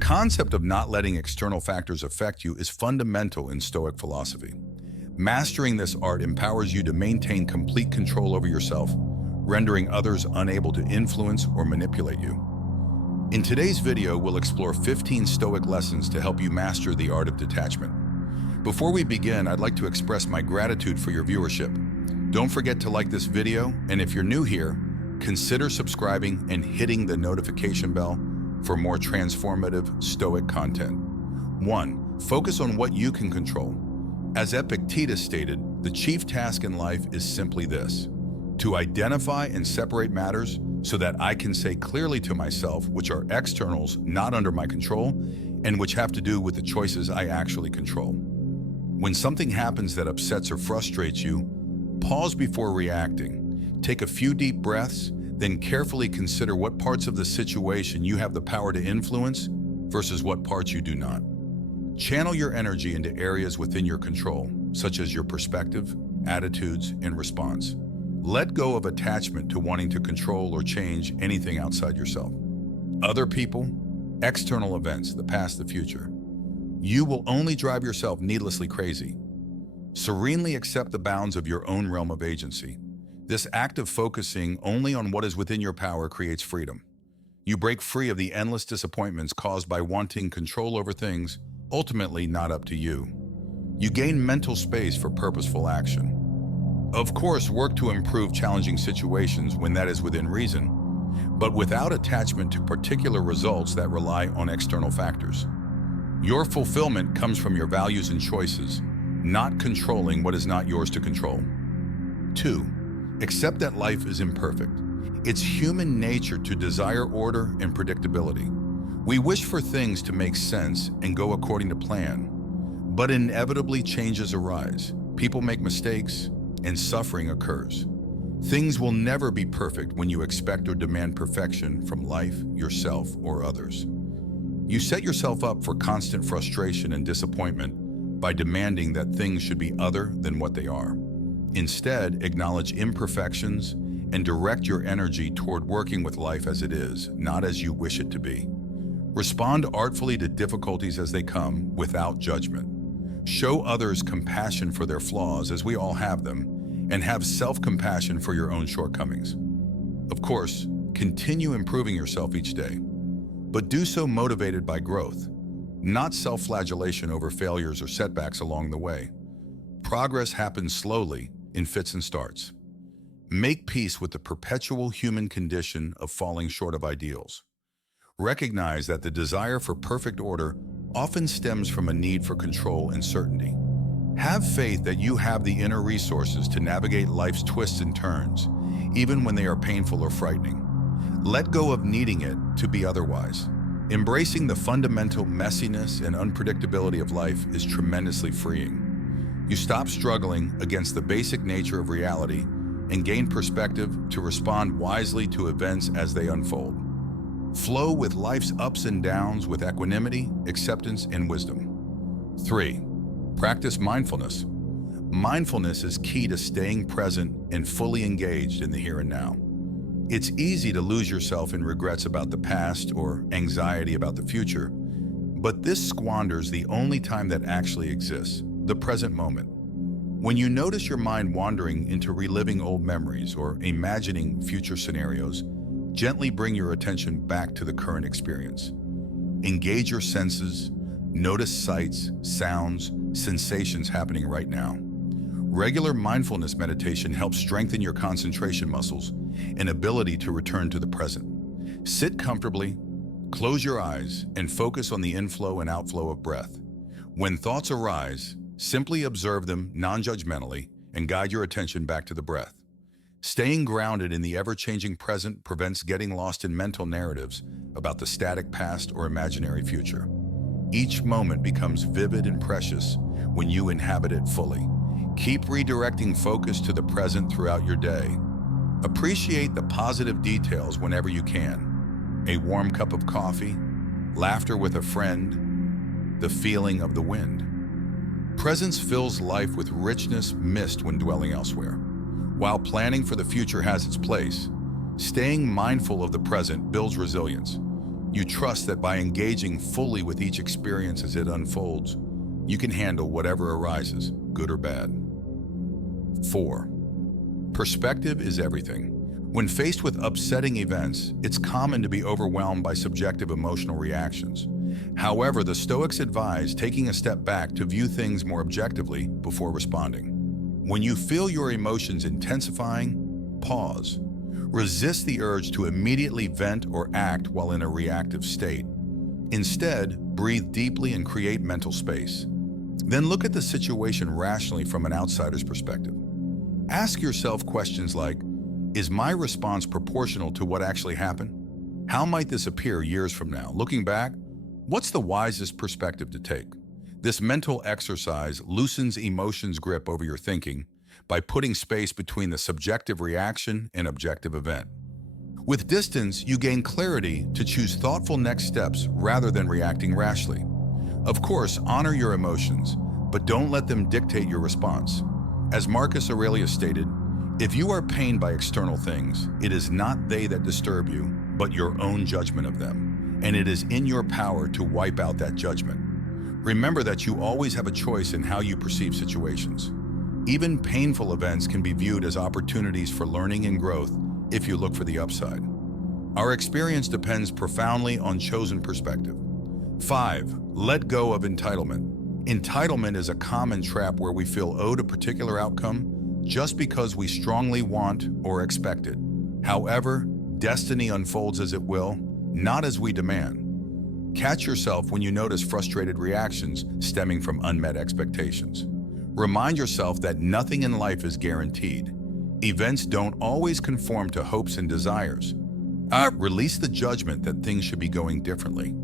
concept of not letting external factors affect you is fundamental in Stoic philosophy. Mastering this art empowers you to maintain complete control over yourself, rendering others unable to influence or manipulate you. In today's video, we'll explore 15 Stoic lessons to help you master the art of detachment. Before we begin, I'd like to express my gratitude for your viewership. Don't forget to like this video, and if you're new here, consider subscribing and hitting the notification bell for more transformative Stoic content. 1. Focus on what you can control. As Epictetus stated, the chief task in life is simply this: to identify and separate matters so that I can say clearly to myself which are externals not under my control and which have to do with the choices I actually control. When something happens that upsets or frustrates you, pause before reacting. Take a few deep breaths, then carefully consider what parts of the situation you have the power to influence versus what parts you do not. Channel your energy into areas within your control, such as your perspective, attitudes, and response. Let go of attachment to wanting to control or change anything outside yourself. Other people, external events, the past, the future. You will only drive yourself needlessly crazy. Serenely accept the bounds of your own realm of agency. This act of focusing only on what is within your power creates freedom. You break free of the endless disappointments caused by wanting control over things ultimately not up to you. You gain mental space for purposeful action. Of course, work to improve challenging situations when that is within reason, but without attachment to particular results that rely on external factors. Your fulfillment comes from your values and choices, not controlling what is not yours to control. 2. Accept that life is imperfect. It's human nature to desire order and predictability. We wish for things to make sense and go according to plan, but inevitably changes arise. People make mistakes, and suffering occurs. Things will never be perfect when you expect or demand perfection from life, yourself, or others. You set yourself up for constant frustration and disappointment by demanding that things should be other than what they are. Instead, acknowledge imperfections and direct your energy toward working with life as it is, not as you wish it to be. Respond artfully to difficulties as they come, without judgment. Show others compassion for their flaws, as we all have them, and have self-compassion for your own shortcomings. Of course, continue improving yourself each day, but do so motivated by growth, not self-flagellation over failures or setbacks along the way. Progress happens slowly, in fits and starts. Make peace with the perpetual human condition of falling short of ideals. Recognize that the desire for perfect order often stems from a need for control and certainty. Have faith that you have the inner resources to navigate life's twists and turns, even when they are painful or frightening. Let go of needing it to be otherwise. Embracing the fundamental messiness and unpredictability of life is tremendously freeing. You stop struggling against the basic nature of reality and gain perspective to respond wisely to events as they unfold. Flow with life's ups and downs with equanimity, acceptance, and wisdom. 3. Practice mindfulness. Mindfulness is key to staying present and fully engaged in the here and now. It's easy to lose yourself in regrets about the past or anxiety about the future, but this squanders the only time that actually exists, the present moment. When you notice your mind wandering into reliving old memories or imagining future scenarios, gently bring your attention back to the current experience. Engage your senses, notice sights, sounds, sensations happening right now. Regular mindfulness meditation helps strengthen your concentration muscles and ability to return to the present. Sit comfortably, close your eyes, and focus on the inflow and outflow of breath. When thoughts arise, simply observe them non-judgmentally and guide your attention back to the breath. Staying grounded in the ever-changing present prevents getting lost in mental narratives about the static past or imaginary future. Each moment becomes vivid and precious when you inhabit it fully. Keep redirecting focus to the present throughout your day. Appreciate the positive details whenever you can. A warm cup of coffee, laughter with a friend, the feeling of the wind. Presence fills life with richness missed when dwelling elsewhere. While planning for the future has its place, staying mindful of the present builds resilience. You trust that by engaging fully with each experience as it unfolds, you can handle whatever arises, good or bad. 4. Perspective is everything. When faced with upsetting events, it's common to be overwhelmed by subjective emotional reactions. However, the Stoics advise taking a step back to view things more objectively before responding. When you feel your emotions intensifying, pause. Resist the urge to immediately vent or act while in a reactive state. Instead, breathe deeply and create mental space. Then look at the situation rationally from an outsider's perspective. Ask yourself questions like, is my response proportional to what actually happened? How might this appear years from now? Looking back, what's the wisest perspective to take? This mental exercise loosens emotions' grip over your thinking by putting space between the subjective reaction and objective event. With distance, you gain clarity to choose thoughtful next steps rather than reacting rashly. Of course, honor your emotions, but don't let them dictate your response. As Marcus Aurelius stated, if you are pained by external things, it is not they that disturb you, but your own judgment of them, and it is in your power to wipe out that judgment. Remember that you always have a choice in how you perceive situations. Even painful events can be viewed as opportunities for learning and growth if you look for the upside. Our experience depends profoundly on chosen perspective. 5. Let go of entitlement. Entitlement is a common trap where we feel owed a particular outcome just because we strongly want or expect it. However, destiny unfolds as it will, not as we demand. Catch yourself when you notice frustrated reactions stemming from unmet expectations. Remind yourself that nothing in life is guaranteed. Events don't always conform to hopes and desires. Release the judgment that things should be going differently.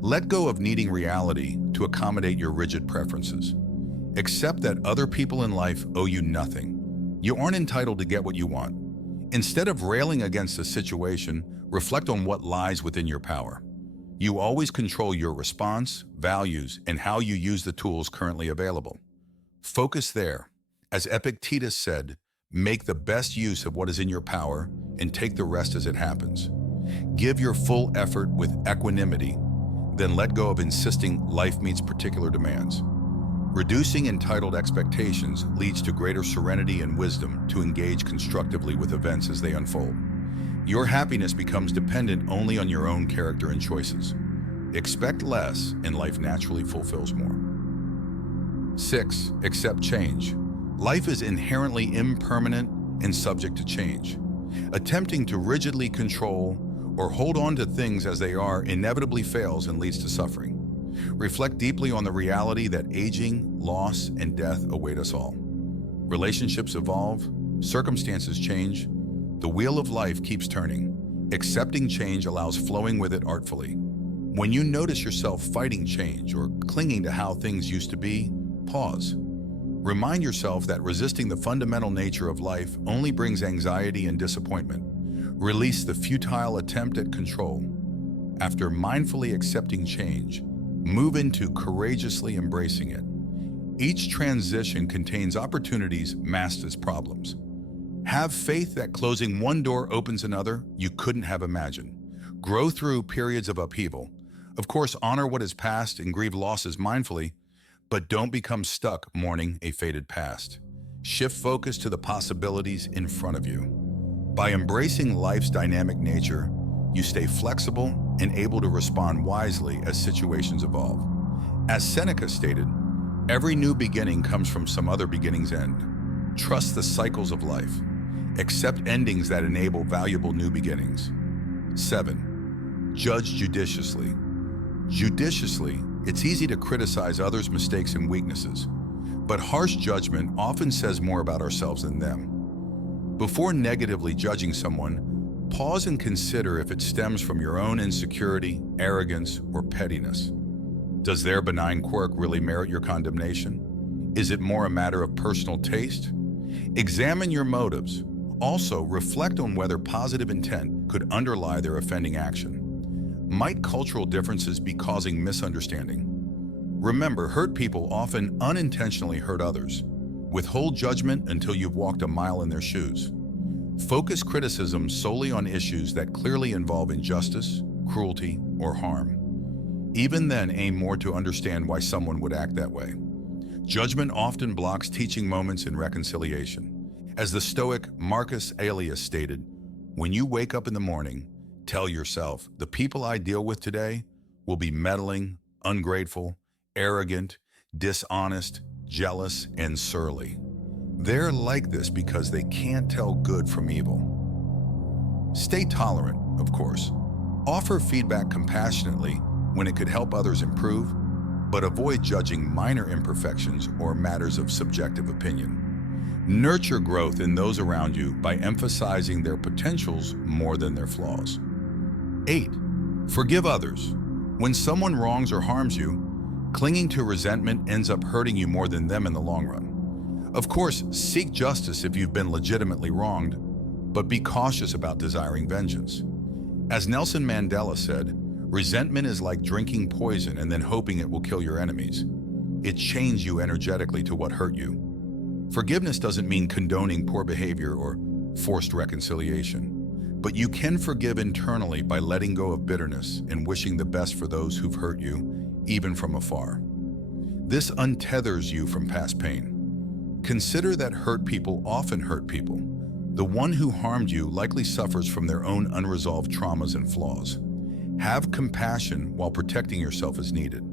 Let go of needing reality to accommodate your rigid preferences. Accept that other people in life owe you nothing. You aren't entitled to get what you want. Instead of railing against a situation, reflect on what lies within your power. You always control your response, values, and how you use the tools currently available. Focus there. As Epictetus said, make the best use of what is in your power and take the rest as it happens. Give your full effort with equanimity, then let go of insisting life meets particular demands. Reducing entitled expectations leads to greater serenity and wisdom to engage constructively with events as they unfold. Your happiness becomes dependent only on your own character and choices. Expect less, and life naturally fulfills more. 6. Accept change. Life is inherently impermanent and subject to change. Attempting to rigidly control or hold on to things as they are inevitably fails and leads to suffering. Reflect deeply on the reality that aging, loss, and death await us all. Relationships evolve, circumstances change, the wheel of life keeps turning. Accepting change allows flowing with it artfully. When you notice yourself fighting change or clinging to how things used to be, pause. Remind yourself that resisting the fundamental nature of life only brings anxiety and disappointment. Release the futile attempt at control. After mindfully accepting change, move into courageously embracing it. Each transition contains opportunities masked as problems. Have faith that closing one door opens another you couldn't have imagined. Grow through periods of upheaval. Of course, honor what is past and grieve losses mindfully, but don't become stuck mourning a faded past. Shift focus to the possibilities in front of you. By embracing life's dynamic nature, you stay flexible and able to respond wisely as situations evolve. As Seneca stated, every new beginning comes from some other beginning's end. Trust the cycles of life. Accept endings that enable valuable new beginnings. 7. Judge judiciously. Judiciously, it's easy to criticize others' mistakes and weaknesses, but harsh judgment often says more about ourselves than them. Before negatively judging someone, pause and consider if it stems from your own insecurity, arrogance, or pettiness. Does their benign quirk really merit your condemnation? Is it more a matter of personal taste? Examine your motives. Also, reflect on whether positive intent could underlie their offending action. Might cultural differences be causing misunderstanding? Remember, hurt people often unintentionally hurt others. Withhold judgment until you've walked a mile in their shoes. Focus criticism solely on issues that clearly involve injustice, cruelty, or harm. Even then, aim more to understand why someone would act that way. Judgment often blocks teaching moments in reconciliation. As the Stoic Marcus Aurelius stated, when you wake up in the morning, tell yourself, the people I deal with today will be meddling, ungrateful, arrogant, dishonest, jealous, and surly. They're like this because they can't tell good from evil. Stay tolerant, of course. Offer feedback compassionately when it could help others improve, but avoid judging minor imperfections or matters of subjective opinion. Nurture growth in those around you by emphasizing their potentials more than their flaws. 8. Forgive others. When someone wrongs or harms you, clinging to resentment ends up hurting you more than them in the long run. Of course, seek justice if you've been legitimately wronged, but be cautious about desiring vengeance. As Nelson Mandela said, resentment is like drinking poison and then hoping it will kill your enemies. It chains you energetically to what hurt you. Forgiveness doesn't mean condoning poor behavior or forced reconciliation, but you can forgive internally by letting go of bitterness and wishing the best for those who've hurt you, even from afar. This untethers you from past pain. Consider that hurt people often hurt people. The one who harmed you likely suffers from their own unresolved traumas and flaws. Have compassion while protecting yourself as needed.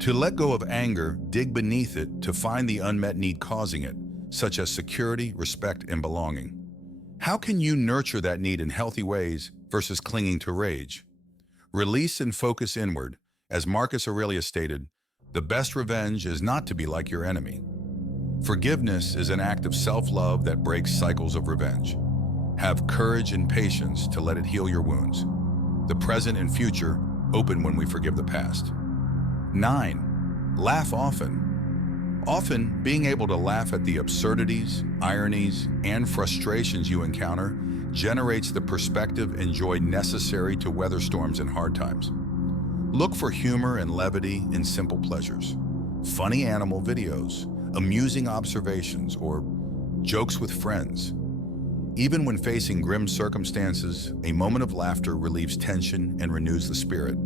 To let go of anger, dig beneath it to find the unmet need causing it, such as security, respect, and belonging. How can you nurture that need in healthy ways versus clinging to rage? Release and focus inward. As Marcus Aurelius stated, the best revenge is not to be like your enemy. Forgiveness is an act of self-love that breaks cycles of revenge. Have courage and patience to let it heal your wounds. The present and future open when we forgive the past. 9. Laugh often. Often, being able to laugh at the absurdities, ironies, and frustrations you encounter generates the perspective and joy necessary to weather storms and hard times. Look for humor and levity in simple pleasures. Funny animal videos, amusing observations, or jokes with friends. Even when facing grim circumstances, a moment of laughter relieves tension and renews the spirit.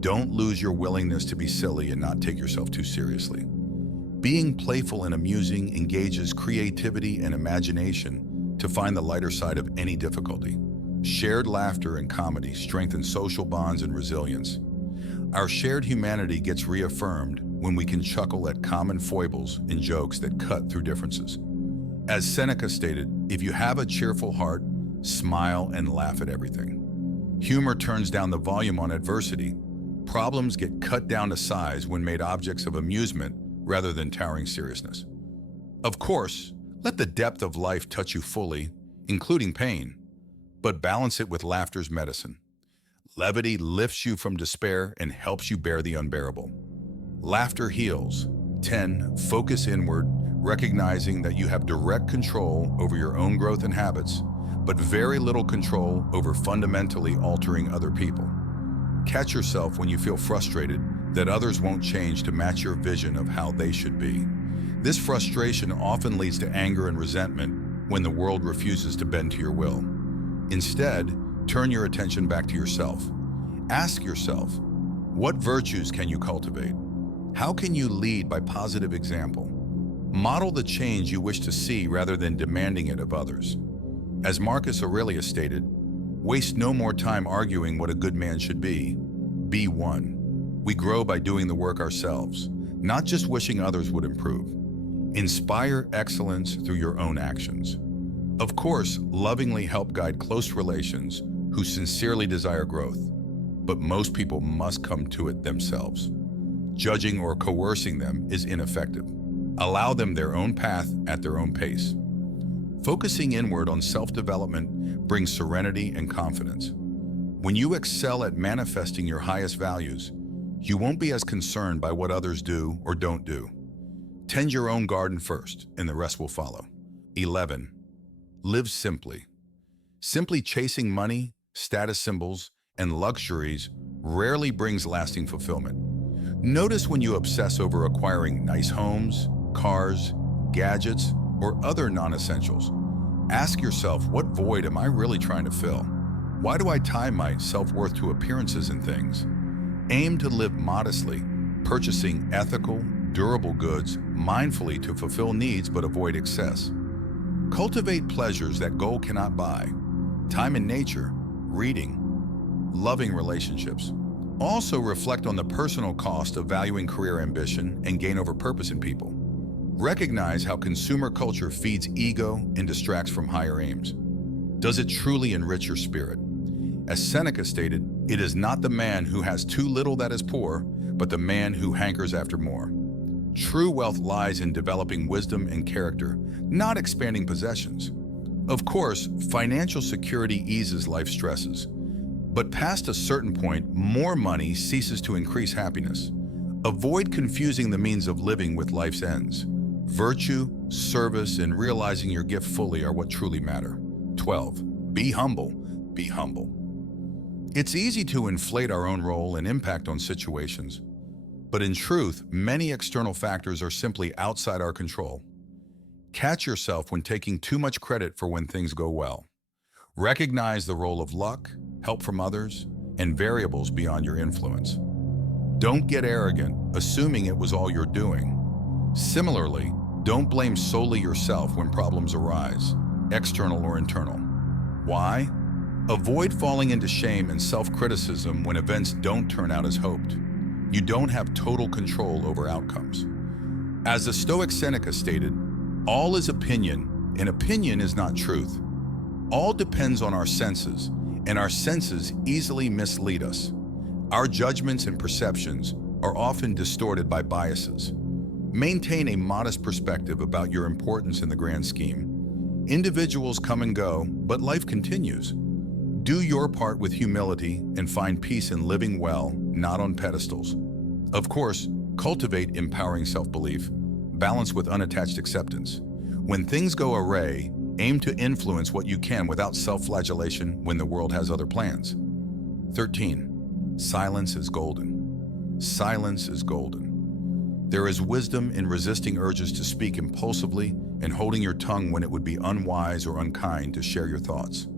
Don't lose your willingness to be silly and not take yourself too seriously. Being playful and amusing engages creativity and imagination to find the lighter side of any difficulty. Shared laughter and comedy strengthen social bonds and resilience. Our shared humanity gets reaffirmed when we can chuckle at common foibles and jokes that cut through differences. As Seneca stated, if you have a cheerful heart, smile and laugh at everything. Humor turns down the volume on adversity. Problems get cut down to size when made objects of amusement rather than towering seriousness. Of course, let the depth of life touch you fully, including pain, but balance it with laughter's medicine. Levity lifts you from despair and helps you bear the unbearable. Laughter heals. 10. Focus inward, recognizing that you have direct control over your own growth and habits, but very little control over fundamentally altering other people. Catch yourself when you feel frustrated that others won't change to match your vision of how they should be. This frustration often leads to anger and resentment when the world refuses to bend to your will. Instead, turn your attention back to yourself. Ask yourself, what virtues can you cultivate? How can you lead by positive example? Model the change you wish to see rather than demanding it of others. As Marcus Aurelius stated, waste no more time arguing what a good man should be. Be one. We grow by doing the work ourselves, not just wishing others would improve. Inspire excellence through your own actions. Of course, lovingly help guide close relations who sincerely desire growth, but most people must come to it themselves. Judging or coercing them is ineffective. Allow them their own path at their own pace. Focusing inward on self-development brings serenity and confidence. When you excel at manifesting your highest values, you won't be as concerned by what others do or don't do. Tend your own garden first, and the rest will follow. 11. Live simply. Simply chasing money, status symbols, and luxuries rarely brings lasting fulfillment. Notice when you obsess over acquiring nice homes, cars, gadgets, or other non-essentials. Ask yourself, what void am I really trying to fill? Why do I tie my self-worth to appearances and things? Aim to live modestly, purchasing ethical, durable goods mindfully to fulfill needs but avoid excess. Cultivate pleasures that gold cannot buy. Time in nature, reading, loving relationships. Also reflect on the personal cost of valuing career ambition and gain over purpose in people. Recognize how consumer culture feeds ego and distracts from higher aims. Does it truly enrich your spirit? As Seneca stated, it is not the man who has too little that is poor, but the man who hankers after more. True wealth lies in developing wisdom and character, not expanding possessions. Of course, financial security eases life stresses. But past a certain point, more money ceases to increase happiness. Avoid confusing the means of living with life's ends. Virtue, service, and realizing your gift fully are what truly matter. 12. Be humble. Be humble. It's easy to inflate our own role and impact on situations. But in truth, many external factors are simply outside our control. Catch yourself when taking too much credit for when things go well. Recognize the role of luck, help from others, and variables beyond your influence. Don't get arrogant, assuming it was all you're doing. Similarly, don't blame solely yourself when problems arise, external or internal. Why? Avoid falling into shame and self-criticism when events don't turn out as hoped. You don't have total control over outcomes. As the Stoic Seneca stated, all is opinion, and opinion is not truth. All depends on our senses, and our senses easily mislead us. Our judgments and perceptions are often distorted by biases. Maintain a modest perspective about your importance in the grand scheme. Individuals come and go, but life continues. Do your part with humility and find peace in living well, not on pedestals. Of course, cultivate empowering self-belief, balance with unattached acceptance. When things go awry, aim to influence what you can without self-flagellation when the world has other plans. 13. Silence is golden. Silence is golden. There is wisdom in resisting urges to speak impulsively and holding your tongue when it would be unwise or unkind to share your thoughts.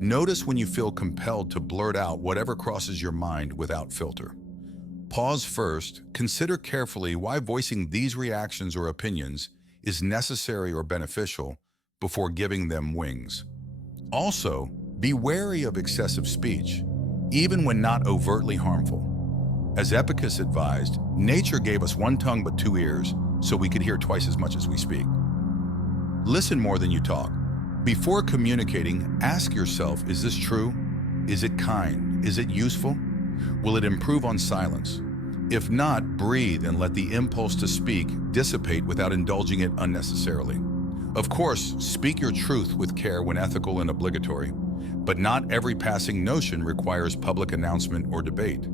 Notice when you feel compelled to blurt out whatever crosses your mind without filter. Pause first, consider carefully why voicing these reactions or opinions is necessary or beneficial before giving them wings. Also, be wary of excessive speech, even when not overtly harmful. As Epicurus advised, nature gave us one tongue but two ears, so we could hear twice as much as we speak. Listen more than you talk. Before communicating, ask yourself, is this true? Is it kind? Is it useful? Will it improve on silence? If not, breathe and let the impulse to speak dissipate without indulging it unnecessarily. Of course, speak your truth with care when ethical and obligatory, but not every passing notion requires public announcement or debate.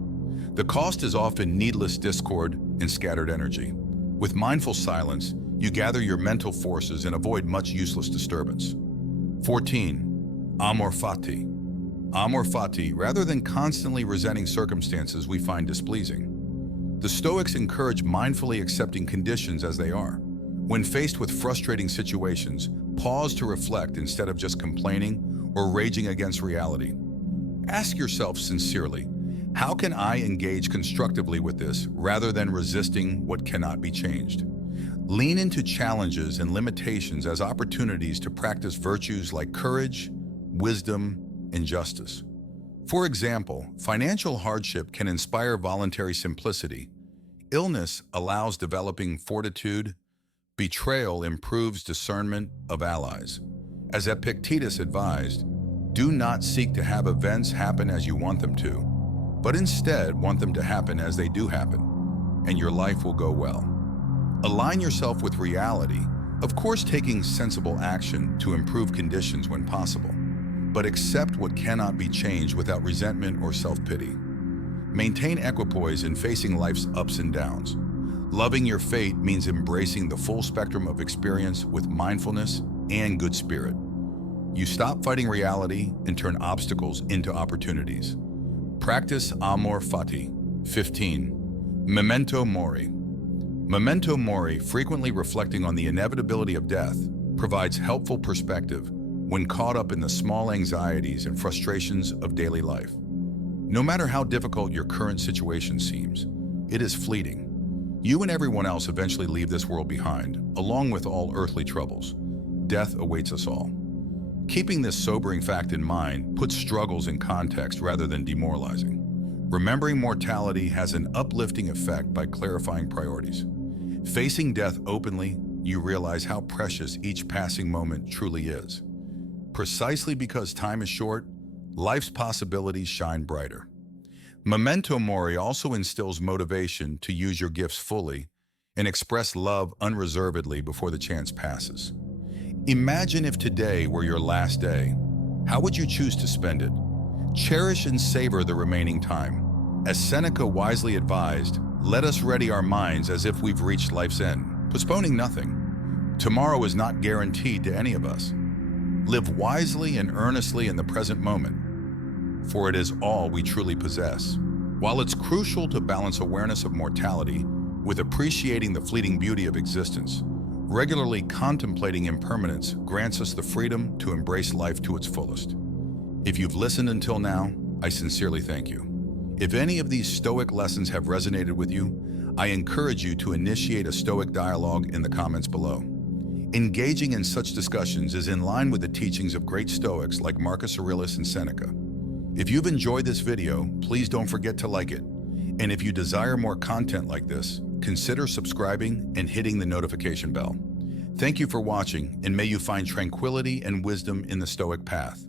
The cost is often needless discord and scattered energy. With mindful silence, you gather your mental forces and avoid much useless disturbance. 14. Amor fati. Amor fati, rather than constantly resenting circumstances we find displeasing. The Stoics encourage mindfully accepting conditions as they are. When faced with frustrating situations, pause to reflect instead of just complaining or raging against reality. Ask yourself sincerely, how can I engage constructively with this rather than resisting what cannot be changed? Lean into challenges and limitations as opportunities to practice virtues like courage, wisdom, and justice. For example, financial hardship can inspire voluntary simplicity. Illness allows developing fortitude. Betrayal improves discernment of allies. As Epictetus advised, do not seek to have events happen as you want them to, but instead want them to happen as they do happen, and your life will go well. Align yourself with reality, of course taking sensible action to improve conditions when possible, but accept what cannot be changed without resentment or self-pity. Maintain equipoise in facing life's ups and downs. Loving your fate means embracing the full spectrum of experience with mindfulness and good spirit. You stop fighting reality and turn obstacles into opportunities. Practice amor fati. 15. Memento mori. Memento mori, frequently reflecting on the inevitability of death, provides helpful perspective, when caught up in the small anxieties and frustrations of daily life. No matter how difficult your current situation seems, it is fleeting. You and everyone else eventually leave this world behind, along with all earthly troubles. Death awaits us all. Keeping this sobering fact in mind puts struggles in context rather than demoralizing. Remembering mortality has an uplifting effect by clarifying priorities. Facing death openly, you realize how precious each passing moment truly is. Precisely because time is short, life's possibilities shine brighter. Memento Mori also instills motivation to use your gifts fully and express love unreservedly before the chance passes. Imagine if today were your last day. How would you choose to spend it? Cherish and savor the remaining time. As Seneca wisely advised, let us ready our minds as if we've reached life's end, postponing nothing. Tomorrow is not guaranteed to any of us. Live wisely and earnestly in the present moment, for it is all we truly possess. While it's crucial to balance awareness of mortality with appreciating the fleeting beauty of existence, regularly contemplating impermanence grants us the freedom to embrace life to its fullest. If you've listened until now, I sincerely thank you. If any of these Stoic lessons have resonated with you, I encourage you to initiate a Stoic dialogue in the comments below. Engaging in such discussions is in line with the teachings of great Stoics like Marcus Aurelius and Seneca. If you've enjoyed this video, please don't forget to like it. And if you desire more content like this, consider subscribing and hitting the notification bell. Thank you for watching, and may you find tranquility and wisdom in the Stoic path.